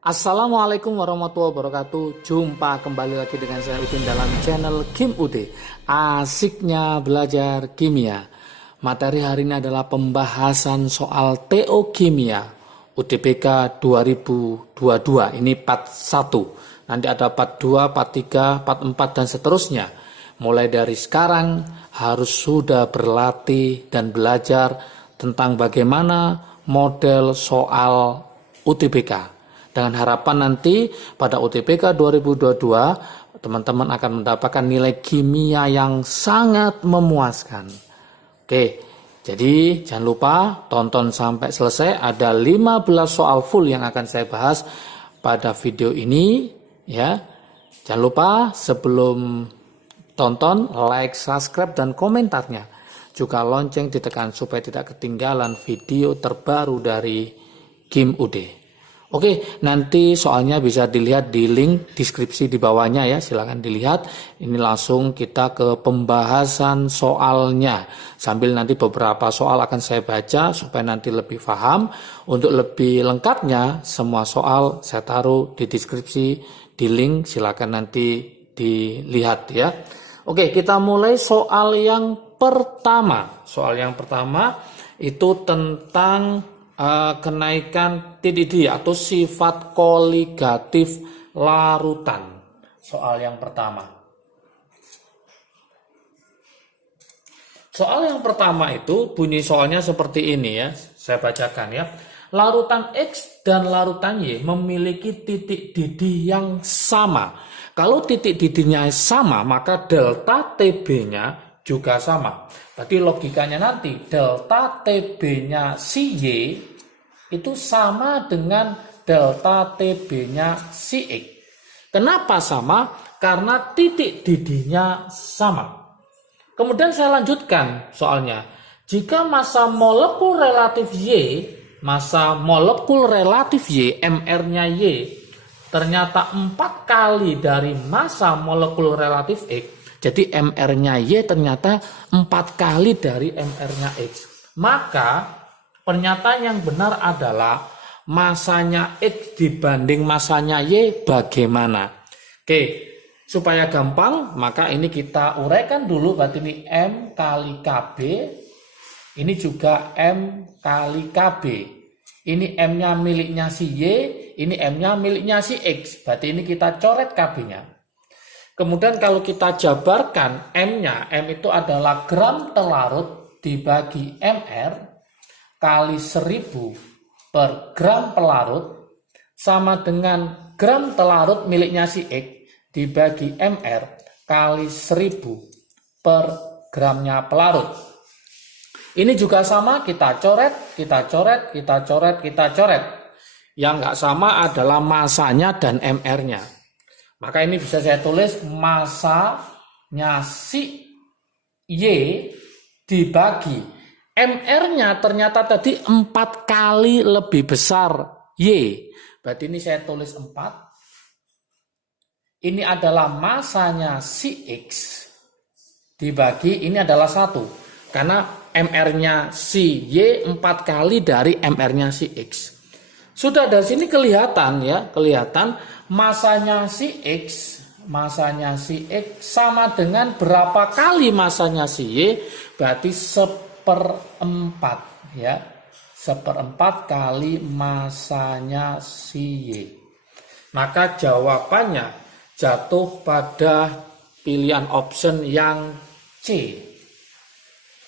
Assalamualaikum warahmatullahi wabarakatuh. Jumpa kembali lagi dengan saya Udin dalam channel Kim UD. Asiknya belajar kimia. Materi hari ini adalah pembahasan soal TO Kimia UTBK 2022. Ini part 1. Nanti ada part 2, part 3, part 4 dan seterusnya. Mulai dari sekarang harus sudah berlatih dan belajar tentang bagaimana model soal UTBK. Dengan harapan nanti pada UTBK 2022 teman-teman akan mendapatkan nilai kimia yang sangat memuaskan. Oke, jadi jangan lupa tonton sampai selesai. Ada 15 soal full yang akan saya bahas pada video ini ya. Jangan lupa sebelum tonton like, subscribe dan komentarnya. Juga lonceng ditekan supaya tidak ketinggalan video terbaru dari Kim UD. Oke, nanti soalnya bisa dilihat di link deskripsi di bawahnya ya, silakan dilihat. Ini langsung kita ke pembahasan soalnya. Sambil nanti beberapa soal akan saya baca supaya nanti lebih paham. Untuk lebih lengkapnya, semua soal saya taruh di deskripsi, di link, silakan nanti dilihat ya. Oke, kita mulai soal yang pertama. Soal yang pertama itu tentang kenaikan TDD atau sifat koligatif larutan. Soal yang pertama. Soal yang pertama itu bunyi soalnya seperti ini ya. Saya bacakan ya. Larutan X dan larutan Y memiliki titik didih yang sama. Kalau titik didihnya sama, maka delta TB-nya juga sama. Berarti logikanya nanti delta TB-nya si Y itu sama dengan delta TB-nya si X. Kenapa sama? Karena titik didihnya sama. Kemudian saya lanjutkan soalnya. Jika massa molekul relatif Y, MR-nya Y, ternyata 4 kali dari massa molekul relatif X. Jadi MR-nya Y ternyata 4 kali dari MR-nya X. Maka pernyataan yang benar adalah masanya X dibanding masanya Y bagaimana? Oke, supaya gampang maka ini kita uraikan dulu. Berarti ini M kali KB, ini juga M kali KB. Ini M-nya miliknya si Y, ini M-nya miliknya si X. Berarti ini kita coret KB-nya. Kemudian kalau kita jabarkan M-nya, M itu adalah gram terlarut dibagi MR kali 1000 per gram pelarut sama dengan gram telarut miliknya si X dibagi MR kali 1000 per gramnya pelarut. Ini juga sama, kita coret, kita coret, kita coret, kita coret. Yang nggak sama adalah masanya dan MR-nya. Maka ini bisa saya tulis masanya si Y dibagi MR-nya ternyata tadi 4 kali lebih besar Y. Berarti ini saya tulis 4. Ini adalah masanya si X dibagi ini adalah 1. Karena MR-nya si Y 4 kali dari MR-nya si X. Sudah dari sini kelihatan ya, masanya si X sama dengan berapa kali masanya si Y, berarti 1/4 ya. 1/4 kali masanya si Y. Maka jawabannya jatuh pada pilihan option yang C.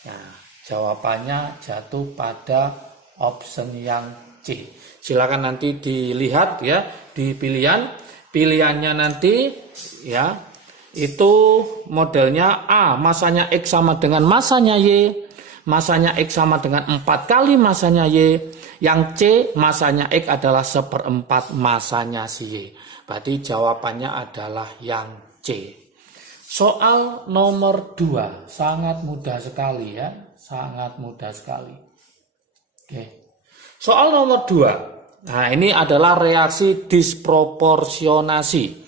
Nah, jawabannya jatuh pada option yang C. Silakan nanti dilihat ya di pilihannya nanti ya. Itu modelnya A, masanya X sama dengan masanya Y. Masanya X sama dengan 4 kali masanya Y. Yang C, masanya X adalah 1/4 masanya si Y. Berarti jawabannya adalah yang C. Soal nomor 2, sangat mudah sekali ya. Sangat mudah sekali. Oke. Soal nomor 2. Nah, ini adalah reaksi disproporsionasi.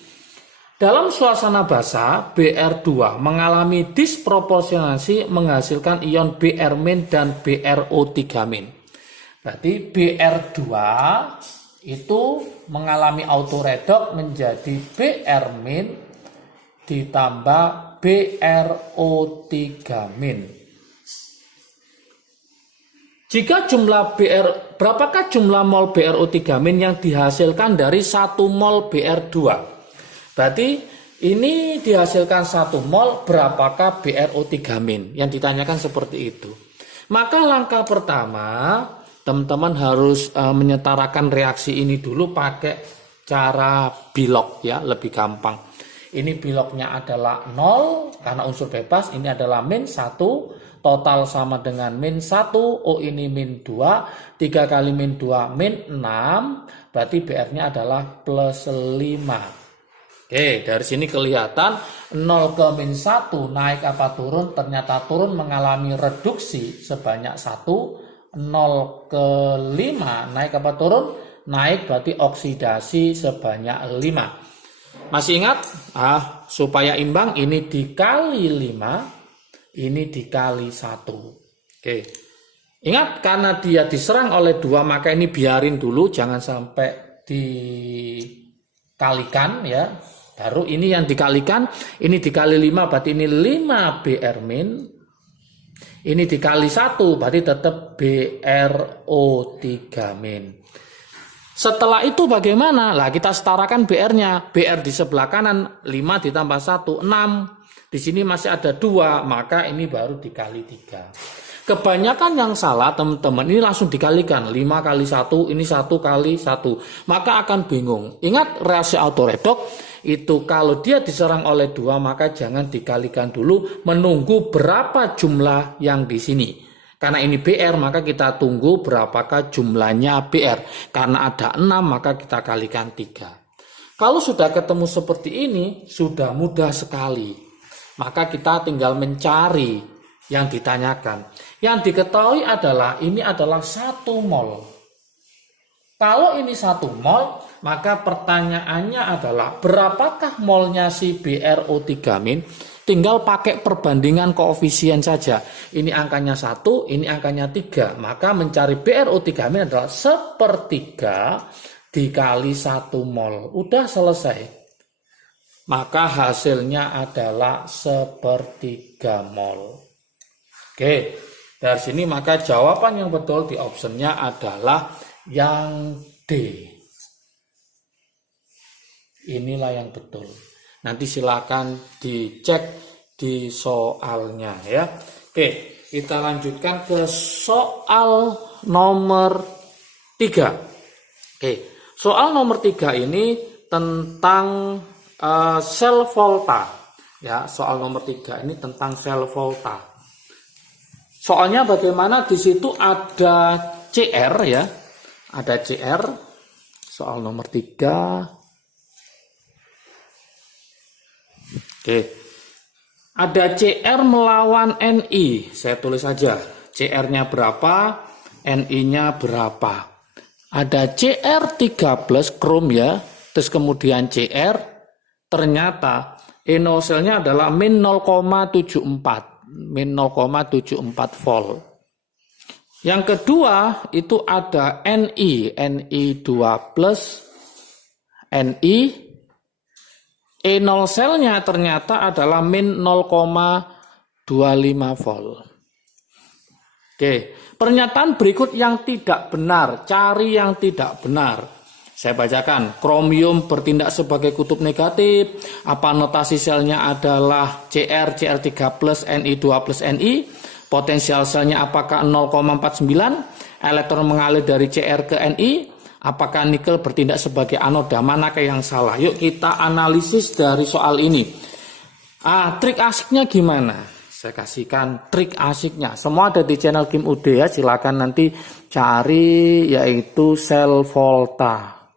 Dalam suasana basa, Br2 mengalami disproporsionasi menghasilkan ion Br- dan BrO3-. Berarti Br2 itu mengalami autoredox menjadi Br min ditambah BrO3 min. Jika jumlah berapakah jumlah mol BrO3 min yang dihasilkan dari 1 mol Br2? Berarti ini dihasilkan 1 mol, berapakah BrO3 min? Yang ditanyakan seperti itu. Maka langkah pertama, teman-teman harus menyetarakan reaksi ini dulu pakai cara bilog ya, lebih gampang. Ini bilognya adalah 0 karena unsur bebas, ini adalah min 1, total sama dengan min 1, oh ini min 2, 3 kali min 2 min 6, berarti BR-nya adalah plus 5. Oke, dari sini kelihatan 0 ke min 1 naik apa turun? Ternyata turun mengalami reduksi sebanyak 1. 0 ke 5 naik apa turun? Naik berarti oksidasi sebanyak 5. Masih ingat? Supaya imbang ini dikali 5, ini dikali 1. Oke. Ingat, karena dia diserang oleh 2 maka ini biarin dulu, jangan sampai dikalikan ya. Baru ini yang dikalikan, ini dikali 5 berarti ini 5 Br min. Ini dikali 1 berarti tetap BrO3 min. Setelah itu bagaimana? Lah kita setarakan BR-nya. BR di sebelah kanan 5 ditambah 1 6. Di sini masih ada 2, maka ini baru dikali 3. Kebanyakan yang salah teman-teman ini langsung dikalikan 5 kali 1, ini 1 kali 1. Maka akan bingung. Ingat reaksi autoredox itu kalau dia diserang oleh 2 maka jangan dikalikan dulu, menunggu berapa jumlah yang di sini. Karena ini BR maka kita tunggu berapakah jumlahnya BR. Karena ada 6 maka kita kalikan 3. Kalau sudah ketemu seperti ini sudah mudah sekali. Maka kita tinggal mencari yang ditanyakan. Yang diketahui adalah ini adalah 1 mol. Kalau ini 1 mol, maka pertanyaannya adalah berapakah molnya si BrO3 min? Tinggal pakai perbandingan koefisien saja. Ini angkanya 1, ini angkanya 3. Maka mencari BrO3 min adalah 1/3 dikali 1 mol. Udah selesai. Maka hasilnya adalah 1/3 mol. Oke, dari sini maka jawaban yang betul di optionnya adalah yang D. Inilah yang betul. Nanti silakan dicek di soalnya ya. Oke, kita lanjutkan ke soal nomor 3. Oke, soal nomor 3 ini tentang sel volta. Ya, soal nomor 3 ini tentang sel volta. Soalnya bagaimana di situ ada CR ya. Ada CR, soal nomor 3. Oke. Ada CR melawan Ni. Saya tulis saja. CR-nya berapa, Ni-nya berapa. Ada CR13 krom ya. Terus kemudian CR. Ternyata inoselnya adalah min 0,74. Min 0,74 volt. Yang kedua itu ada Ni2 plus Ni. E0 selnya ternyata adalah min 0,25 volt. Oke, pernyataan berikut yang tidak benar, cari yang tidak benar. Saya bacakan, kromium bertindak sebagai kutub negatif, apa notasi selnya adalah Cr3 plus Ni2 plus Ni, potensial selnya apakah 0,49, elektron mengalir dari Cr ke Ni, apakah nikel bertindak sebagai anoda, manakah yang salah? Yuk kita analisis dari soal ini. Trik asiknya gimana? Saya kasihkan trik asiknya. Semua ada di channel Kim UD ya, silakan nanti cari yaitu sel volta.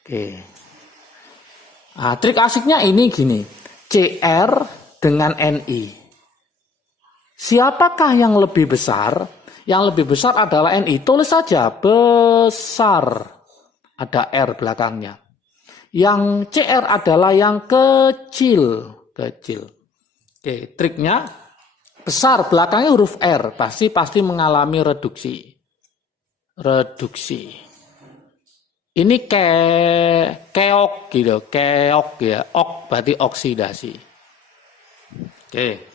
Oke. Trik asiknya ini gini. Cr dengan Ni. Siapakah yang lebih besar? Yang lebih besar adalah Ni. Tulis saja besar. Ada R belakangnya. Yang Cr adalah yang kecil. Kecil. Oke, triknya besar belakangnya huruf R. Pasti mengalami reduksi. Reduksi. Ini keok gitu, keok ya, ok berarti oksidasi. Oke.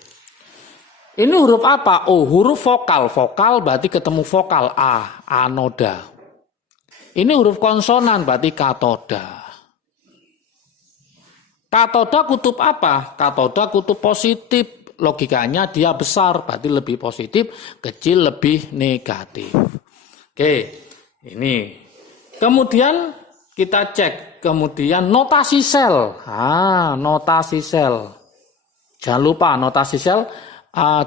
Ini huruf apa? Oh, huruf vokal. Vokal berarti ketemu vokal A, anoda. Ini huruf konsonan berarti katoda. Katoda kutub apa? Katoda kutub positif. Logikanya dia besar, berarti lebih positif, kecil lebih negatif. Oke, ini. Kemudian kita cek, kemudian notasi sel. Notasi sel. Jangan lupa notasi sel.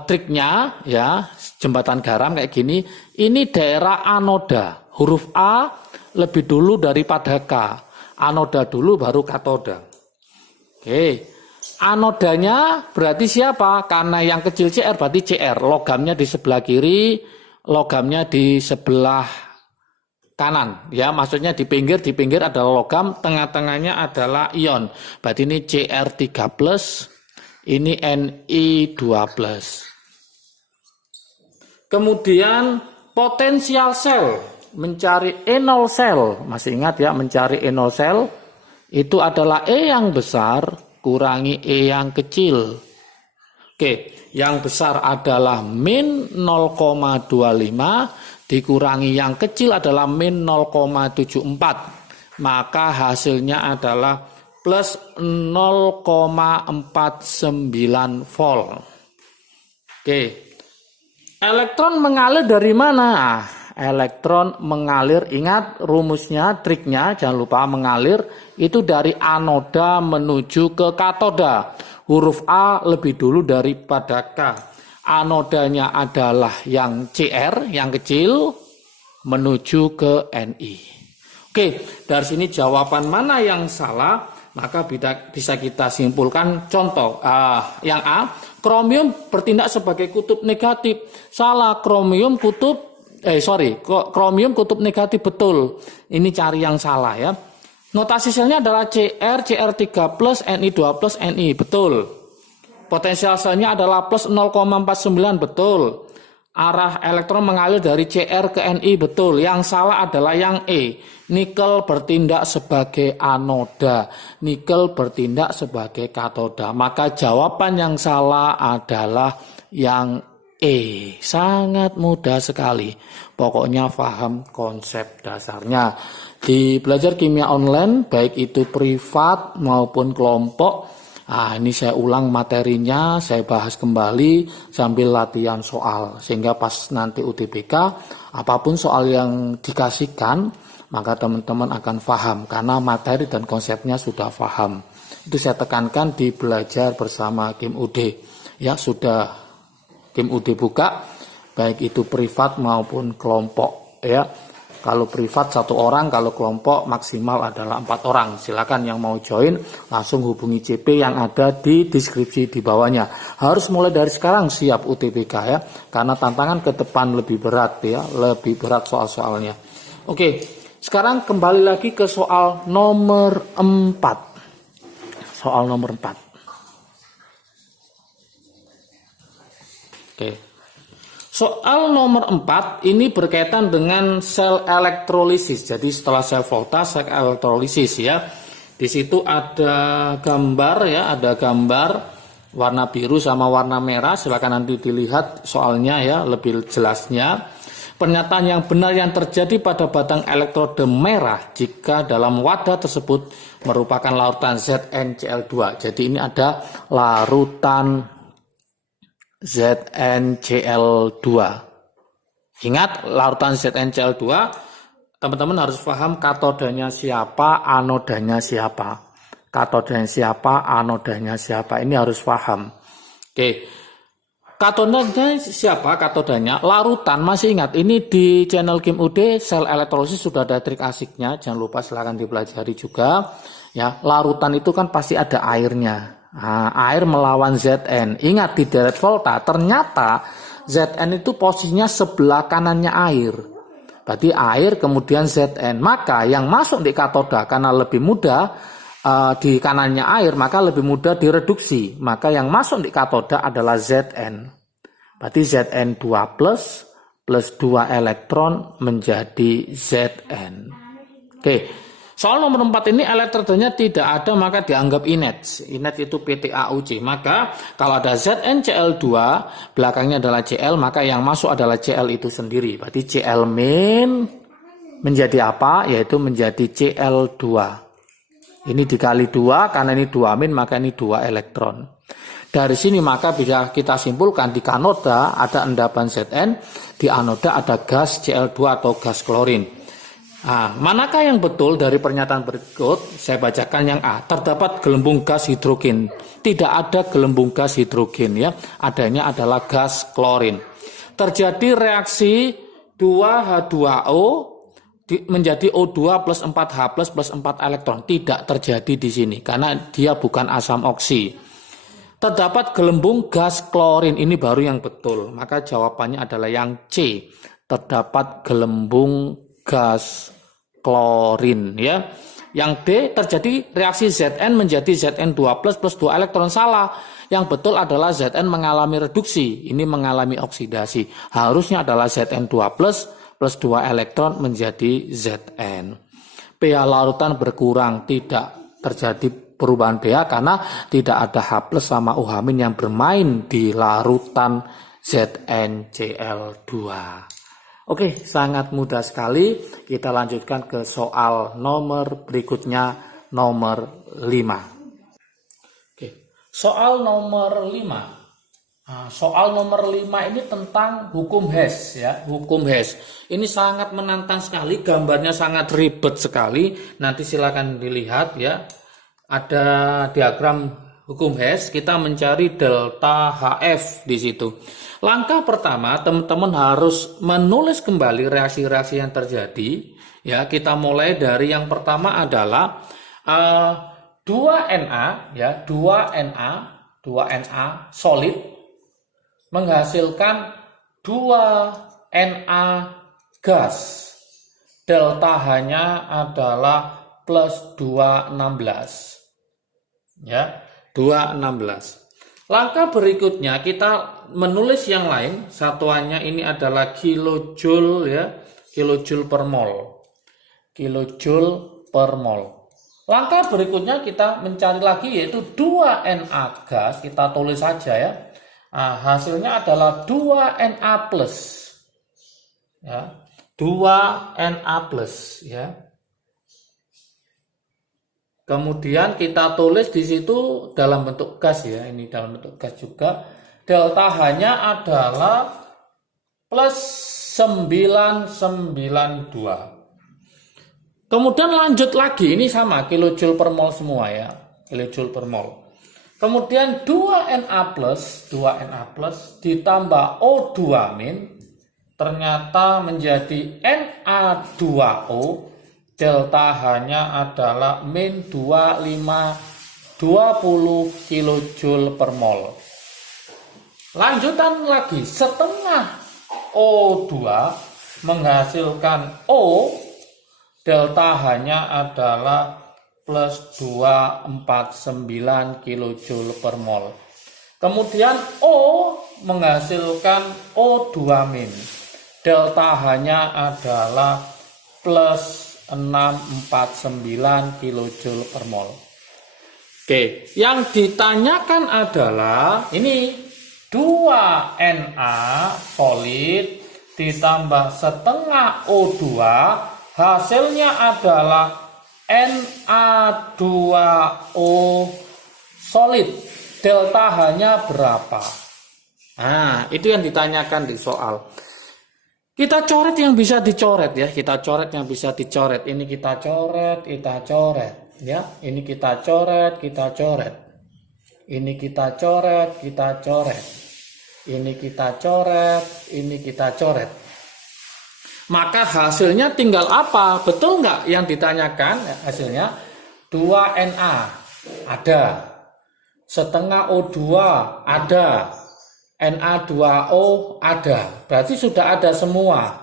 Triknya ya, jembatan garam kayak gini, ini daerah anoda, huruf A lebih dulu daripada K, anoda dulu baru katoda. Oke, anodanya berarti siapa? Karena yang kecil CR berarti CR, logamnya di sebelah kiri, logamnya di sebelah kanan, ya maksudnya di pinggir adalah logam, tengah-tengahnya adalah ion, berarti ini CR3+, ini Ni2+. Kemudian potensial sel, mencari enol sel. Masih ingat ya, mencari enol sel itu adalah E yang besar kurangi E yang kecil. Oke, yang besar adalah min 0,25 dikurangi yang kecil adalah min 0,74. Maka hasilnya adalah plus 0,49 volt. Oke. Elektron mengalir dari mana? Elektron mengalir, ingat rumusnya, triknya, jangan lupa mengalir itu dari anoda menuju ke katoda. Huruf A lebih dulu daripada K. Anodanya adalah yang CR, yang kecil, menuju ke Ni. Oke, dari sini jawaban mana yang salah? Maka bisa kita simpulkan contoh yang A, kromium bertindak sebagai kutub negatif. Salah, kromium kutub negatif betul. Ini cari yang salah ya. Notasi selnya adalah CR, CR3+, Ni2+, Ni, betul. Potensial selnya adalah plus 0,49, betul. Arah elektron mengalir dari CR ke Ni, betul. Yang salah adalah yang E. Nikel bertindak sebagai anoda, nikel bertindak sebagai katoda. Maka jawaban yang salah adalah yang E. Sangat mudah sekali. Pokoknya paham konsep dasarnya. Di belajar kimia online, baik itu privat maupun kelompok, ini saya ulang materinya, saya bahas kembali sambil latihan soal. Sehingga pas nanti UTBK, apapun soal yang dikasihkan, maka teman-teman akan paham. Karena materi dan konsepnya sudah paham. Itu saya tekankan di belajar bersama Kim UD. Ya, sudah Kim UD buka, baik itu privat maupun kelompok. Ya, kalau privat 1 orang, kalau kelompok maksimal adalah 4 orang. Silakan yang mau join langsung hubungi CP yang ada di deskripsi di bawahnya. Harus mulai dari sekarang siap UTBK ya, karena tantangan ke depan lebih berat ya, lebih berat soal-soalnya. Oke, sekarang kembali lagi ke soal nomor 4. Soal nomor 4. Oke. Soal nomor 4 ini berkaitan dengan sel elektrolisis. Jadi setelah sel volta, sel elektrolisis ya. Di situ ada gambar ya, ada gambar warna biru sama warna merah. Silakan nanti dilihat soalnya ya, lebih jelasnya. Pernyataan yang benar yang terjadi pada batang elektrode merah jika dalam wadah tersebut merupakan larutan ZnCl2. Jadi ini ada larutan ZnCl2. Ingat larutan ZnCl2, teman-teman harus paham katodanya siapa, anodanya siapa. Katodanya siapa, anodanya siapa. Ini harus paham. Oke. Katodanya siapa? Katodanya larutan. Masih ingat ini di channel Kim UD sel elektrolisis sudah ada trik asiknya. Jangan lupa silakan dipelajari juga. Ya, larutan itu kan pasti ada airnya. Nah, air melawan Zn. Ingat di deret volta ternyata Zn itu posisinya sebelah kanannya air. Berarti air kemudian Zn. Maka yang masuk di katoda karena lebih mudah di kanannya air, maka lebih mudah direduksi. Maka yang masuk di katoda adalah Zn. Berarti Zn2+ plus 2 elektron menjadi Zn. Oke, soal nomor 4 ini elektrodenya tidak ada maka dianggap inet. Inet itu PTAUC. Maka kalau ada ZnCl2 belakangnya adalah Cl, maka yang masuk adalah Cl itu sendiri. Berarti Cl min menjadi apa? Yaitu menjadi Cl2. Ini dikali 2 karena ini 2 min maka ini 2 elektron. Dari sini maka bisa kita simpulkan di kanoda ada endapan Zn, di anoda ada gas Cl2 atau gas klorin. Nah, manakah yang betul dari pernyataan berikut? Saya bacakan yang A. Terdapat gelembung gas hidrogen. Tidak ada gelembung gas hidrogen ya. Adanya adalah gas klorin. Terjadi reaksi 2H2O menjadi O2 plus 4H plus 4 elektron. Tidak terjadi di sini karena dia bukan asam oksi. Terdapat gelembung gas klorin. Ini baru yang betul. Maka jawabannya adalah yang C. Terdapat gelembung gas klorin ya. Yang D terjadi reaksi Zn menjadi Zn2 plus 2 elektron. Salah. Yang betul adalah Zn mengalami reduksi. Ini mengalami oksidasi. Harusnya adalah Zn2 plus 2 elektron menjadi Zn. pH larutan berkurang, tidak terjadi perubahan pH karena tidak ada H plus sama OH min yang bermain di larutan ZnCl2. Oke, sangat mudah sekali. Kita lanjutkan ke soal nomor berikutnya, nomor 5. Oke, soal nomor 5. Nah, soal nomor 5 ini tentang hukum Hess ya, hukum Hess. Ini sangat menantang sekali, gambarnya sangat ribet sekali. Nanti silakan dilihat ya. Ada diagram hukum Hess, kita mencari delta HF di situ. Langkah pertama, teman-teman harus menulis kembali reaksi-reaksi yang terjadi. Ya, kita mulai dari yang pertama adalah 2Na ya, 2Na solid menghasilkan 2Na gas. Delta H-nya adalah plus 216. Ya, 216. Langkah berikutnya kita menulis yang lain, satuannya ini adalah kilojoule ya, kilojoule per mol. Kilojoule per mol. Langkah berikutnya kita mencari lagi yaitu 2Na gas, kita tulis saja ya. Nah, hasilnya adalah 2Na plus. Ya, 2Na plus ya. Kemudian kita tulis di situ dalam bentuk gas ya, ini dalam bentuk gas juga. Delta H-nya adalah plus 992. Kemudian lanjut lagi, ini sama kilojoule per mol semua ya, kilojoule per mol. Kemudian 2Na plus ditambah O2 min ternyata menjadi Na2O. Delta H-nya adalah min 20 kilojoule per mol. Lanjutan lagi, setengah O2 menghasilkan O, delta H-nya adalah plus 249 kilojoule per mol. Kemudian O menghasilkan O2 min. Delta H-nya adalah plus 649 kilojoule per mol. Oke, yang ditanyakan adalah ini 2Na solid ditambah setengah O2, hasilnya adalah Na2O solid. Delta H-nya berapa? Nah, itu yang ditanyakan di soal. Kita coret yang bisa dicoret ya, kita coret yang bisa dicoret. Ini kita coret ya. Ini kita coret, kita coret. Ini kita coret, kita coret. Ini kita coret, ini kita coret. Maka hasilnya tinggal apa? Betul nggak yang ditanyakan? Hasilnya 2Na ada, setengah O2 ada, Na2O ada. Berarti sudah ada semua.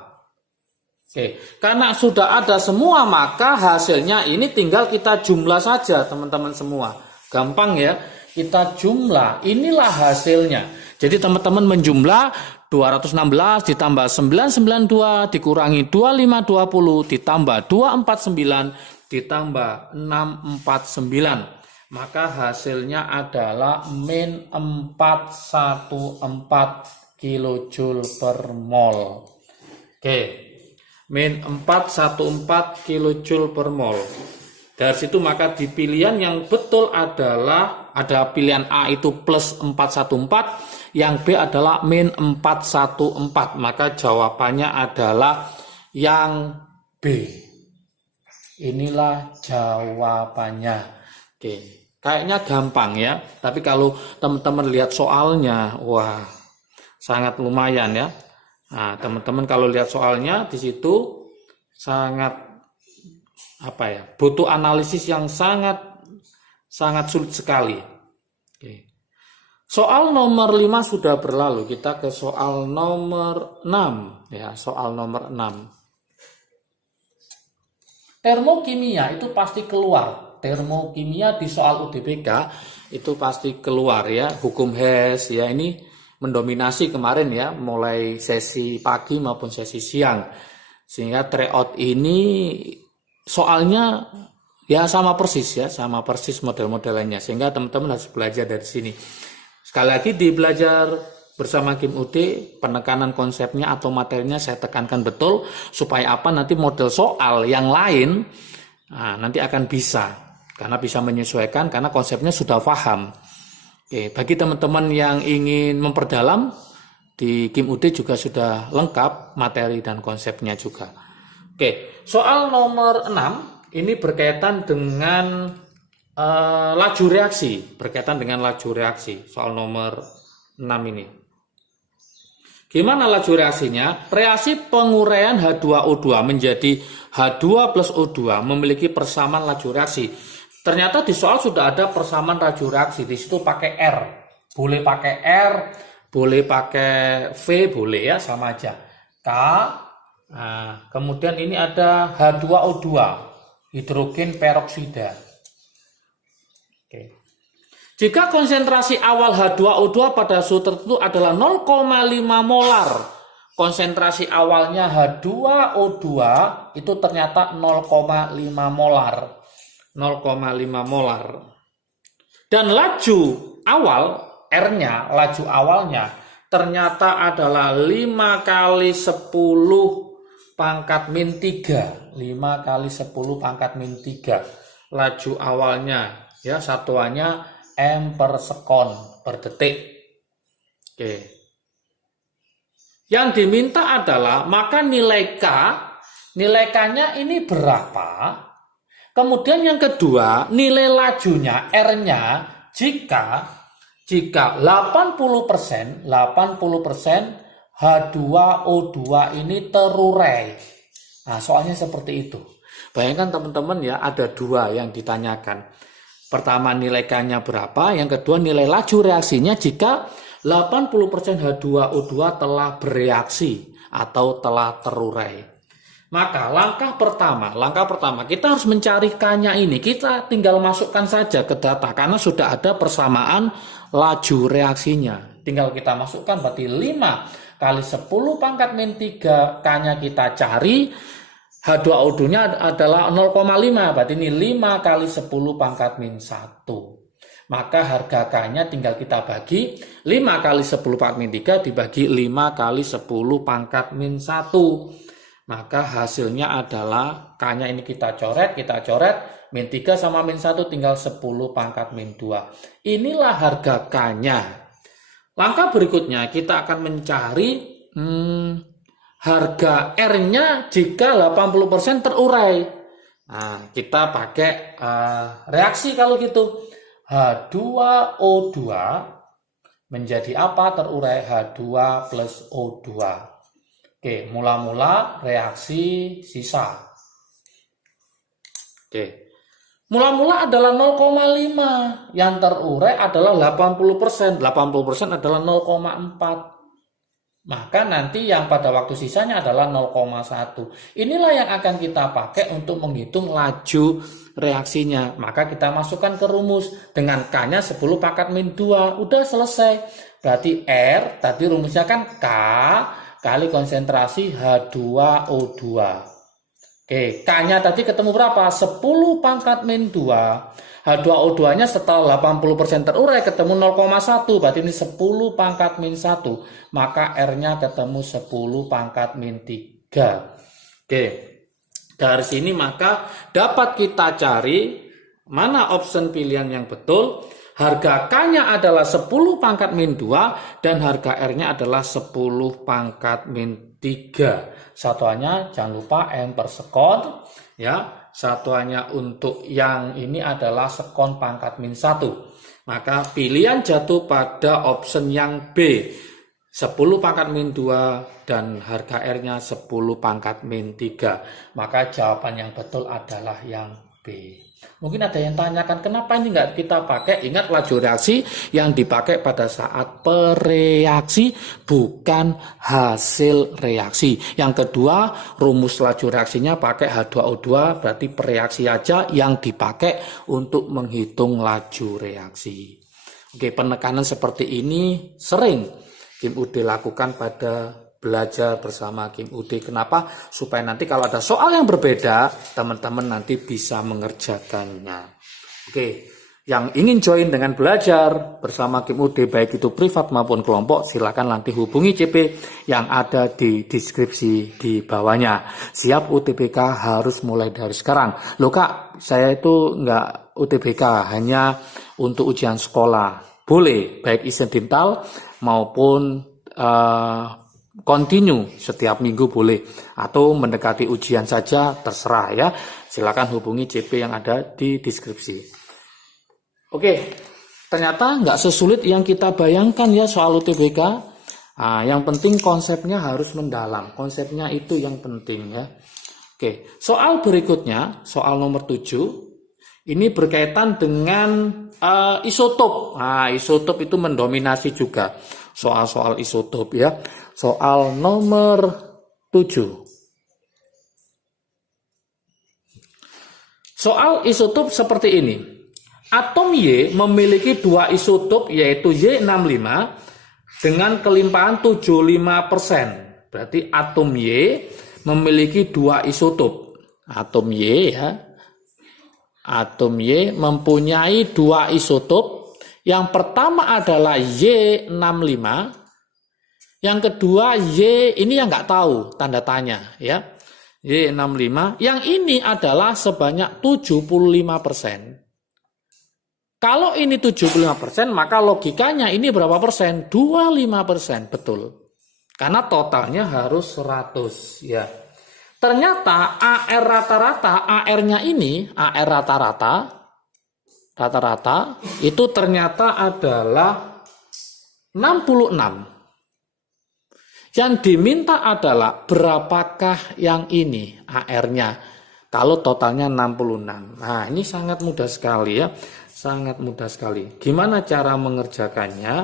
Oke, karena sudah ada semua maka hasilnya ini tinggal kita jumlah saja teman-teman semua. Gampang ya, kita jumlah. Inilah hasilnya. Jadi teman-teman menjumlah 216 ditambah 992 dikurangi 2520 ditambah 249 ditambah 649. Maka hasilnya adalah min 414 kilojoule per mol. Oke, min 414 kilojoule per mol. Dari situ maka di pilihan yang betul adalah ada pilihan A itu plus 414, yang B adalah min 414. Maka jawabannya adalah yang B. Inilah jawabannya. Oke, kayaknya gampang ya. Tapi kalau teman-teman lihat soalnya, wah, sangat lumayan ya. Nah, teman-teman kalau lihat soalnya di situ sangat butuh analisis yang sangat sulit sekali. Oke. Soal nomor 5 sudah berlalu, kita ke soal nomor 6 ya, soal nomor 6. Termokimia itu pasti keluar. Termokimia di soal UTBK itu pasti keluar ya, hukum Hess ya, ini mendominasi kemarin ya, mulai sesi pagi maupun sesi siang. Sehingga tryout ini soalnya ya sama persis model-modelannya, sehingga teman-teman harus belajar dari sini. Sekali lagi di belajar bersama Kim UD, penekanan konsepnya atau materinya saya tekankan betul supaya apa, nanti model soal yang lain nanti akan bisa, karena bisa menyesuaikan karena konsepnya sudah paham. Oke, bagi teman-teman yang ingin memperdalam, di Kim UD juga sudah lengkap materi dan konsepnya juga. Oke, soal nomor 6 ini berkaitan dengan laju reaksi, soal nomor 6 ini. Gimana laju reaksinya? Reaksi penguraian H2O2 menjadi H2 plus O2 memiliki persamaan laju reaksi. Ternyata di soal sudah ada persamaan laju reaksi, di situ pakai R. Boleh pakai R, boleh pakai V, boleh ya, sama aja. K. Nah, kemudian ini ada H2O2, hidrogen peroksida. Oke. Jika konsentrasi awal H2O2 pada suhu tertentu adalah 0,5 molar, konsentrasi awalnya H2O2 itu ternyata 0,5 molar. 0,5 molar. Dan laju awal, R-nya, laju awalnya ternyata adalah 5 kali 10 pangkat min 3, 5 kali 10 pangkat min 3 laju awalnya ya, satuannya M per sekon per detik. Oke. Yang diminta adalah maka nilai K-nya ini berapa? Kemudian yang kedua, nilai lajunya R-nya jika 80% H2O2 ini terurai. Nah, soalnya seperti itu. Bayangkan teman-teman ya, ada dua yang ditanyakan. Pertama nilai K-nya berapa, yang kedua nilai laju reaksinya jika 80% H2O2 telah bereaksi atau telah terurai. Maka langkah pertama kita harus mencari K-nya ini. Kita tinggal masukkan saja ke data karena sudah ada persamaan laju reaksinya. Tinggal kita masukkan, berarti 5 kali 10 pangkat min 3, K-nya kita cari, H2O2-nya adalah 0,5, berarti ini 5 kali 10 pangkat min 1. Maka harga K-nya tinggal kita bagi, 5 kali 10 pangkat min 3 dibagi 5 kali 10 pangkat min 1. Maka hasilnya adalah, K-nya ini kita coret, min 3 sama min 1 tinggal 10 pangkat min 2. Inilah harga K-nya. Langkah berikutnya kita akan mencari harga R-nya jika 80% terurai. Nah, kita pakai reaksi kalau gitu. H2O2 menjadi apa terurai? H2 plus O2. Oke, mula-mula reaksi sisa. Oke. Mula-mula adalah 0,5, yang terurai adalah 80%. 80% adalah 0,4. Maka nanti yang pada waktu sisanya adalah 0,1. Inilah yang akan kita pakai untuk menghitung laju reaksinya. Maka kita masukkan ke rumus dengan K-nya 10 pangkat min 2. Udah selesai. Berarti R, tadi rumusnya kan K kali konsentrasi H2O2. Oke, K-nya tadi ketemu berapa? 10 pangkat min 2. H2O2-nya setelah 80% terurai ketemu 0,1. Berarti ini 10 pangkat min 1. Maka R-nya ketemu 10 pangkat min 3. Oke, dari sini maka dapat kita cari mana option pilihan yang betul. Harga K-nya adalah 10 pangkat min 2 dan harga R-nya adalah 10 pangkat min 3. Satuannya jangan lupa M per sekon ya. Satuannya untuk yang ini adalah sekon pangkat min 1. Maka pilihan jatuh pada option yang B. 10 pangkat min 2 dan harga R-nya 10 pangkat min 3. Maka jawaban yang betul adalah yang B. Mungkin ada yang tanyakan kenapa ini nggak kita pakai. Ingat laju reaksi yang dipakai pada saat pereaksi bukan hasil reaksi. Yang kedua, rumus laju reaksinya pakai H2O2 berarti pereaksi aja yang dipakai untuk menghitung laju reaksi. Oke, penekanan seperti ini sering Kim UD lakukan pada belajar bersama Kim UD. Kenapa? Supaya nanti kalau ada soal yang berbeda, teman-teman nanti bisa mengerjakannya. Oke, yang ingin join dengan belajar bersama Kim UD, baik itu privat maupun kelompok, silakan nanti hubungi CP yang ada di deskripsi di bawahnya. Siap UTBK harus mulai dari sekarang. Loh Kak, saya itu nggak UTBK, hanya untuk ujian sekolah. Boleh, baik isentintal maupun continue setiap minggu boleh, atau mendekati ujian saja terserah ya. Silakan hubungi CP yang ada di deskripsi. Oke, ternyata nggak sesulit yang kita bayangkan ya soal UTBK. Yang penting konsepnya harus mendalam, konsepnya itu yang penting ya. Oke, soal berikutnya, soal nomor 7, ini berkaitan dengan isotop. Isotop itu mendominasi juga soal-soal isotop ya. Soal nomor 7. Soal isotop seperti ini. Atom Y memiliki dua isotop yaitu Y65 dengan kelimpahan 75%. Berarti atom Y memiliki dua isotop. Atom Y ya. Atom Y mempunyai dua isotop. Yang pertama adalah Y65. Yang kedua Y ini yang nggak tahu, tanda tanya ya. Y65. Yang ini adalah sebanyak 75%. Kalau ini 75%, maka logikanya ini berapa persen? 25%, betul. Karena totalnya harus 100 ya. Ternyata AR rata-rata, AR-nya ini, AR rata-rata itu ternyata adalah 66. Yang diminta adalah berapakah yang ini AR-nya. Kalau totalnya 66. Nah, ini sangat mudah sekali ya. Sangat mudah sekali. Gimana cara mengerjakannya?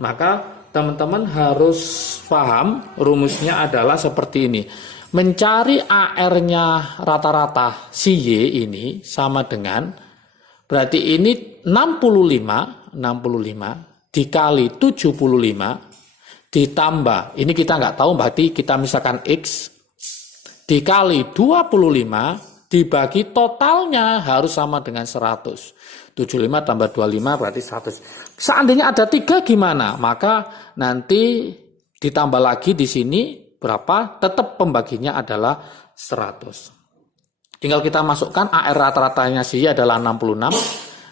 Maka teman-teman harus paham rumusnya adalah seperti ini. Mencari AR-nya rata-rata si Y ini sama dengan, berarti ini 65 dikali 75 ditambah, ini kita nggak tahu, berarti kita misalkan X dikali 25 dibagi totalnya harus sama dengan 100. 75 tambah 25 berarti 100. Seandainya ada 3 gimana? Maka nanti ditambah lagi di sini berapa? Tetap pembaginya adalah 100. Tinggal kita masukkan AR rata-ratanya si Y adalah 66.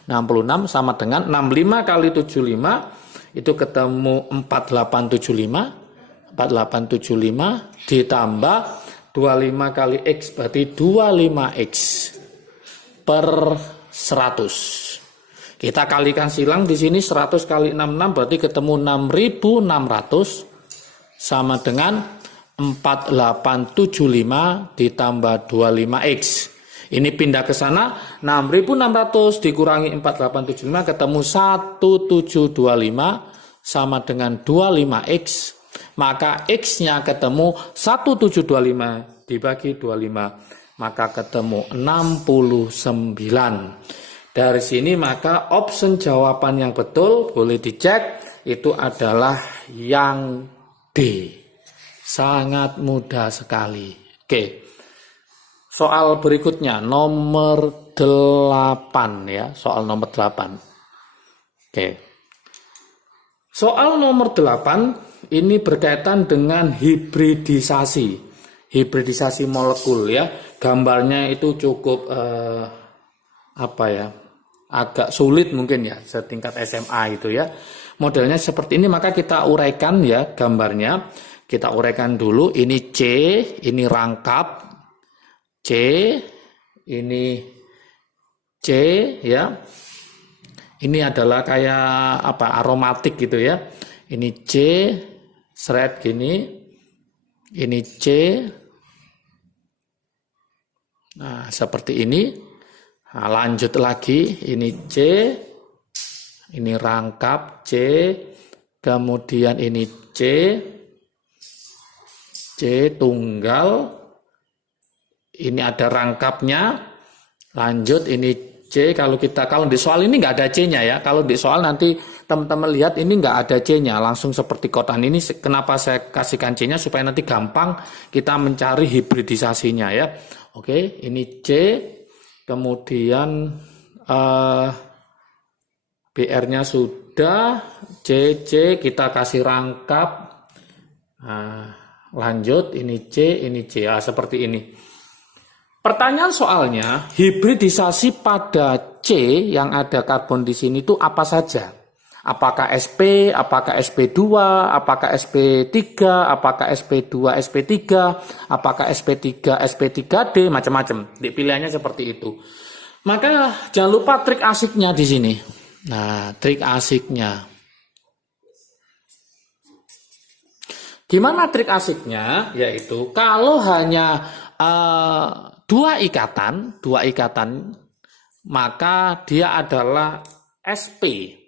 66 sama dengan 65 kali 75 itu ketemu 4875. 4875 ditambah 25 kali X berarti 25X per 100. Kita kalikan silang di sini 100 kali 66 berarti ketemu 6600 sama dengan 4875 ditambah 25X. Ini pindah ke sana, 6600 dikurangi 4875 ketemu 1725 sama dengan 25X. Maka X-nya ketemu 1725 dibagi 25. maka ketemu 69. Dari sini maka option jawaban yang betul boleh dicek itu adalah yang D. Sangat mudah sekali. Oke. Soal berikutnya nomor 8 ya, soal nomor 8. Oke. Soal nomor 8 ini berkaitan dengan hibridisasi. Hibridisasi molekul ya. Gambarnya itu cukup agak sulit mungkin ya, setingkat SMA itu ya. Modelnya seperti ini, maka kita uraikan ya gambarnya. Kita uraikan dulu, ini C, ini rangkap C, ini C ya. Ini adalah kayak aromatik gitu ya. Ini C, seret gini. Ini C. Nah, seperti ini. Nah, lanjut lagi, ini C, ini rangkap C, kemudian ini C tunggal, ini ada rangkapnya, lanjut ini C. Kalau di soal ini nggak ada C-nya ya, kalau di soal nanti teman-teman lihat ini nggak ada C-nya, langsung seperti kotak ini. Kenapa saya kasihkan C-nya? Supaya nanti gampang kita mencari hibridisasinya ya. Oke, ini C. Kemudian BR-nya sudah, CC kita kasih rangkap. Nah, lanjut ini C, seperti ini. Pertanyaan soalnya, hibridisasi pada C yang ada karbon di sini itu apa saja? Apakah SP, apakah SP2, apakah SP3, apakah SP2, SP3, apakah SP3, SP3D, macam-macam. Pilihannya seperti itu. Maka jangan lupa trik asiknya di sini. Nah, trik asiknya. Gimana trik asiknya? Yaitu kalau hanya dua ikatan, maka dia adalah SP.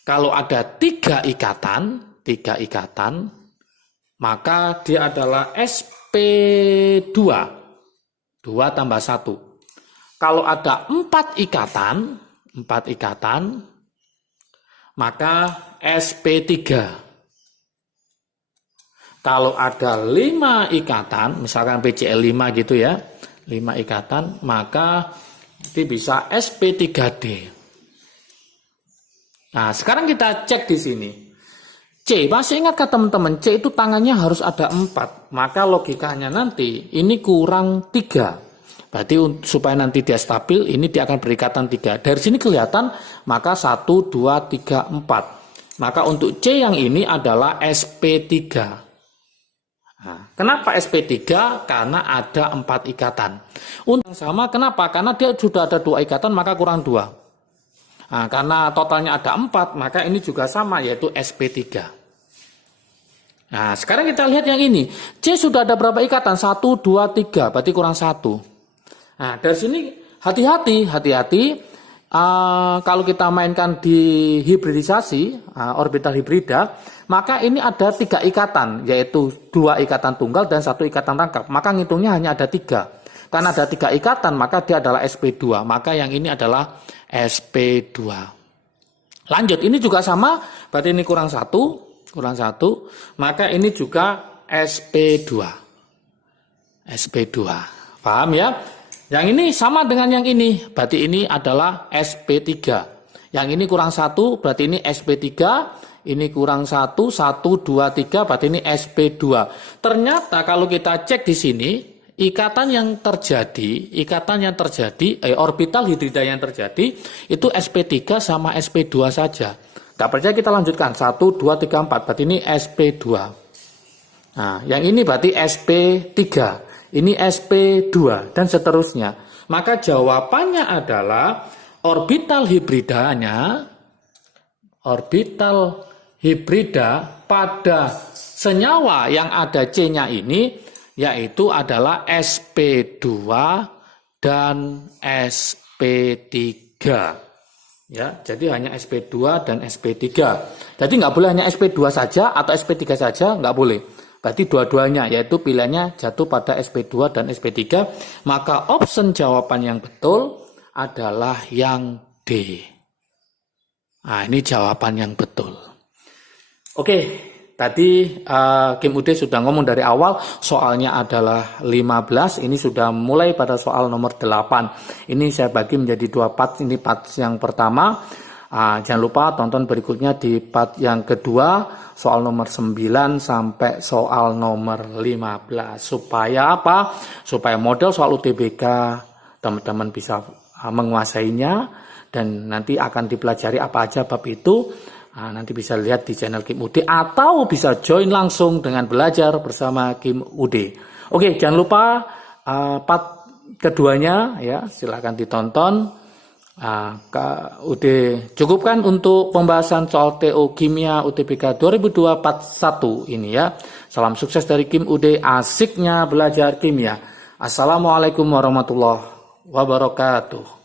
Kalau ada tiga ikatan, maka dia adalah SP2. 2 tambah 1. Kalau ada 4 ikatan, maka SP3. Kalau ada 5 ikatan, misalkan PCl5 gitu ya, 5 ikatan, maka itu bisa SP3D. Nah, sekarang kita cek di sini. C, masih ingat teman-teman, C itu tangannya harus ada 4. Maka logikanya nanti ini kurang 3. Berarti supaya nanti dia stabil, ini dia akan berikatan 3. Dari sini kelihatan, maka 1, 2, 3, 4. Maka untuk C yang ini adalah SP3. Nah, kenapa SP3? Karena ada 4 ikatan. Untuk yang sama, kenapa? Karena dia sudah ada 2 ikatan, maka kurang 2. Nah, karena totalnya ada 4, maka ini juga sama, yaitu SP3. Nah, sekarang kita lihat yang ini. C sudah ada berapa ikatan? 1, 2, 3, berarti kurang 1. Nah, dari sini hati-hati. Kalau kita mainkan di hibridisasi, orbital hibrida, maka ini ada 3 ikatan, yaitu 2 ikatan tunggal dan 1 ikatan rangkap. Maka ngitungnya hanya ada 3. Karena ada 3 ikatan, maka dia adalah SP2. Maka yang ini adalah SP2. Lanjut, ini juga sama, berarti ini kurang 1, maka ini juga SP2. Paham ya? Yang ini sama dengan yang ini, berarti ini adalah SP3. Yang ini kurang 1, berarti ini SP3. Ini kurang 1, 1, 2, 3, berarti ini SP2. Ternyata kalau kita cek di sini, orbital hidrida yang terjadi itu SP3 sama SP2 saja. Tidak percaya kita lanjutkan 1, 2, 3, 4, berarti ini SP2. Nah, yang ini berarti SP3, ini SP2 dan seterusnya. Maka jawabannya adalah orbital hibrida pada senyawa yang ada C-nya ini yaitu adalah SP2 dan SP3. Ya, jadi hanya SP2 dan SP3. Jadi nggak boleh hanya SP2 saja atau SP3 saja, nggak boleh. Berarti dua-duanya, yaitu pilihannya jatuh pada SP2 dan SP3. Maka option jawaban yang betul adalah yang D. Nah, ini jawaban yang betul. Oke, tadi Kim Ude sudah ngomong dari awal, soalnya adalah 15, ini sudah mulai pada soal nomor 8. Ini saya bagi menjadi 2 part, ini part yang pertama. Jangan lupa tonton berikutnya di part yang kedua, soal nomor 9 sampai soal nomor 15. Supaya apa? Supaya model soal UTBK teman-teman bisa menguasainya, dan nanti akan dipelajari apa aja bab itu. Nanti bisa lihat di channel Kim Ude, atau bisa join langsung dengan belajar bersama Kim Ude. Oke, jangan lupa part keduanya ya, silahkan ditonton. Udah cukupkan untuk pembahasan soal TO Kimia UTBK 2002 part 1 ini ya. Salam sukses dari Kim Ude, asiknya belajar kimia. Assalamualaikum warahmatullahi wabarakatuh.